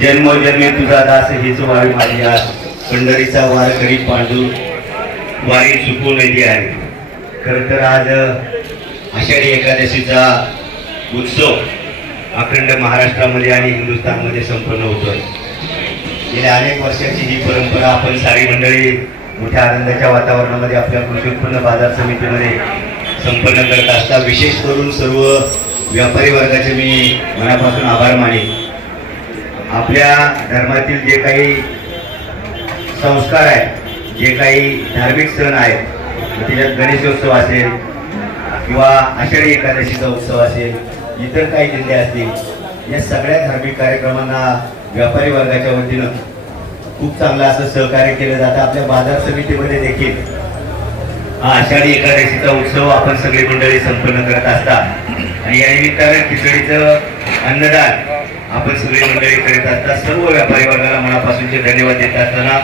जन्मोजन्मी तुझा दास हीच वारी माझी आस, पंढरीचा वारकरी पांडू वारी चुकून येते आहे. खरं तर आज आषाढी एकादशीचा उत्सव अखंड महाराष्ट्रामध्ये आणि हिंदुस्थानमध्ये संपन्न होतोय. गेल्या अनेक वर्षाची ही परंपरा आपण सारी मंडळी मोठ्या आनंदाच्या वातावरणामध्ये आपल्या कृषी उत्पन्न बाजार समितीमध्ये संपन्न करत असता. विशेष करून सर्व व्यापारी वर्गाचे मी मनापासून आभार मानेन. आपल्या धर्मातील जे काही संस्कार आहेत, जे काही धार्मिक सण आहेत, त्याच्यात गणेशोत्सव असेल किंवा आषाढी एकादशीचा उत्सव असेल, इतर काही जिल्हे असतील, या सगळ्या धार्मिक कार्यक्रमांना व्यापारी वर्गाच्या वतीनं खूप चांगलं असं सहकार्य केलं जातं. आपल्या बाजार समितीमध्ये देखील हा आषाढी एकादशीचा उत्सव आपण सगळी मंडळी संपन्न करत असतात आणि या निमित्तानं खिचडीचं अन्नदान आपण सगळी मंडळी करीत असतात. सर्व व्यापारी वर्गाला मनापासूनचे धन्यवाद देत असताना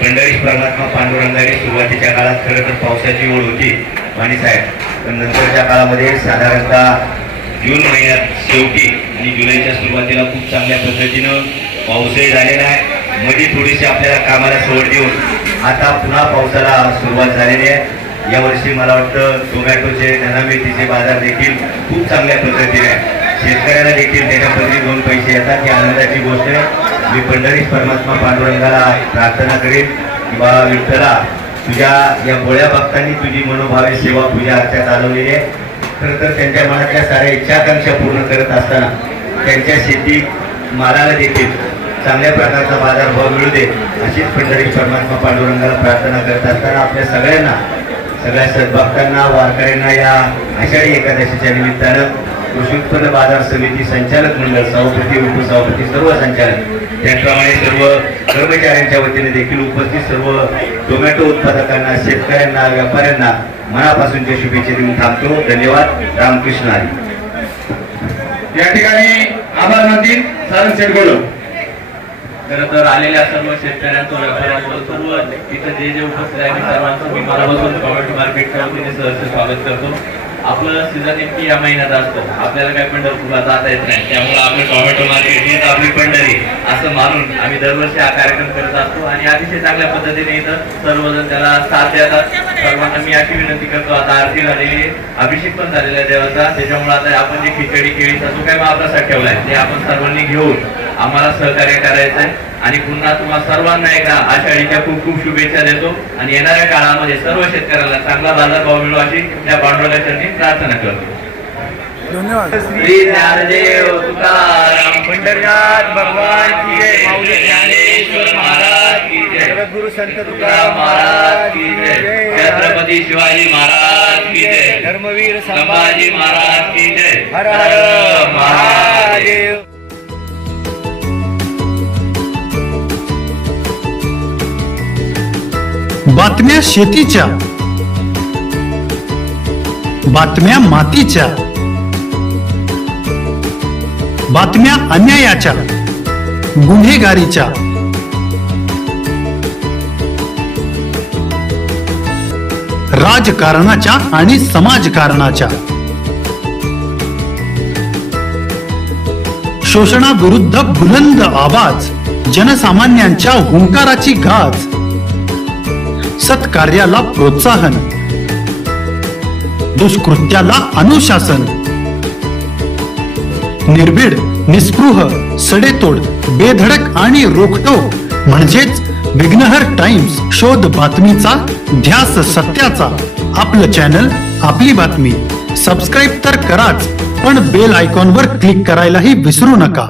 पंढरीश परमात्मा पांडुरंगाने सुरुवातीच्या काळात खरं तर पावसाची ओढ होती पाणीसाहेब, पण नंतरच्या काळामध्ये साधारणतः जून महिन्यात शेवटी आणि जुलैच्या सुरुवातीला खूप चांगल्या पद्धतीनं पाऊसही झालेला आहे. मध्ये थोडीशी आपल्याला कामाला सवड देऊन आता पुन्हा पावसाला सुरुवात झालेली आहे. यावर्षी मला वाटतं टोमॅटोचे धनामेथीचे बाजार देखील खूप चांगल्या पद्धतीने आहे. शेतकऱ्याला देखील त्याच्यापैकी 2 पैसे येतात, ही आनंदाची गोष्ट आहे. मी पंढरीश परमात्मा पांडुरंगाला प्रार्थना करेन की बाबा विठ्ठला, तुझ्या या भोळ्या भक्तांनी तुझी मनोभावे सेवा पूजा अर्चा चालवलेली आहे. खरं तर त्यांच्या मनातल्या साऱ्या इच्छाकांक्षा पूर्ण करत असताना त्यांच्या शेती मालाला देखील चांगल्या प्रकारचा बाजारभाव मिळू दे अशीच पंढरीश परमात्मा पांडुरंगाला प्रार्थना करत असताना आपल्या सगळ्यांना, सगळ्या सद्भक्तांना, वारकऱ्यांना या आषाढी एकादशीच्या निमित्तानं कृषी उत्पन्न बाजार समिती संचालक मंडळ, सभापती, उपसभापती, सर्व संचालक, त्याप्रमाणे सर्व कर्मचाऱ्यांच्या वतीने देखील उपस्थित सर्व टोमॅटो उत्पादकांना, शेतकऱ्यांना, व्यापाऱ्यांना मनापासूनच्या शुभेच्छा देऊन थांबतो. धन्यवाद. रामकृष्ण हरी. या ठिकाणी आभार मानतील सारंग शेटगोळ. खरं तर आलेल्या सर्व शेतकऱ्यांचं, व्यापाऱ्यांचं, सर्व इथं जे उपस्थित आहे सर्वांचं मी मनापासून टोमॅटो मार्केटच्या वतीने सहर्ष स्वागत करतो. आपलं सीझन नेमकी या महिन्यात असतं, आपल्याला काय पंढरपूरला जाता येत नाही, त्यामुळे आपलं टोमॅटो मार्केट हीच आपली पंढरी असं मानून आम्ही दरवर्षी हा कार्यक्रम करत असतो आणि अतिशय चांगल्या पद्धतीने इथं सर्वजण त्याला साथ देतात. सर्वांना मी अशी विनंती करतो, आता आरती झालेली, अभिषेक पण झालेला आहे देवाचा, त्याच्यामुळे आता आपण जे खिचडी केळीचा जो काय महाप्रसाद ठेवलाय ते आपण सर्वांनी घेऊन आम्हाला सहकार्य करायचंय आणि पुन्हा तुम्हाला सर्वांना एकदा आषाढीच्या खूप खूप शुभेच्छा देतो आणि येणाऱ्या काळामध्ये सर्व शेतकऱ्याला चांगला बाजारभाव मिळू अशी त्या पांडुरंगाची प्रार्थना करतो. धन्यवाद. श्री ज्ञानदेव तुकाराम पंढरनाथ भगवान की जय, माऊली ज्ञानेश्वर महाराज की जय, जगद्गुरु संत तुकाराम महाराज की जय, छत्रपती शिवाजी महाराज की जय, धर्मवीर संभाजी महाराज की जय. हर हर महादेव. बातम्या शेतीच्या, बातम्या मातीच्या, बातम्या अन्यायाच्या, गुन्हेगारीच्या, राजकारणाच्या आणि समाजकारणाच्या, शोषणाविरुद्ध बुलंद आवाज, जनसामान्यांच्या हुंकाराची गाज, सत्कार्याला प्रोत्साहन, दुष्कृत्याला अनुशासन, निर्भीड, निस्पृह, सडेतोड, बेधडक आणि रोखटोक म्हणजेच विघ्नहर टाइम्स. शोध बातमीचा, ध्यास सत्याचा. आपलं चॅनल, आपली बातमी. सबस्क्राईब तर कराच, पण बेल आयकॉनवर क्लिक करायलाही विसरू नका.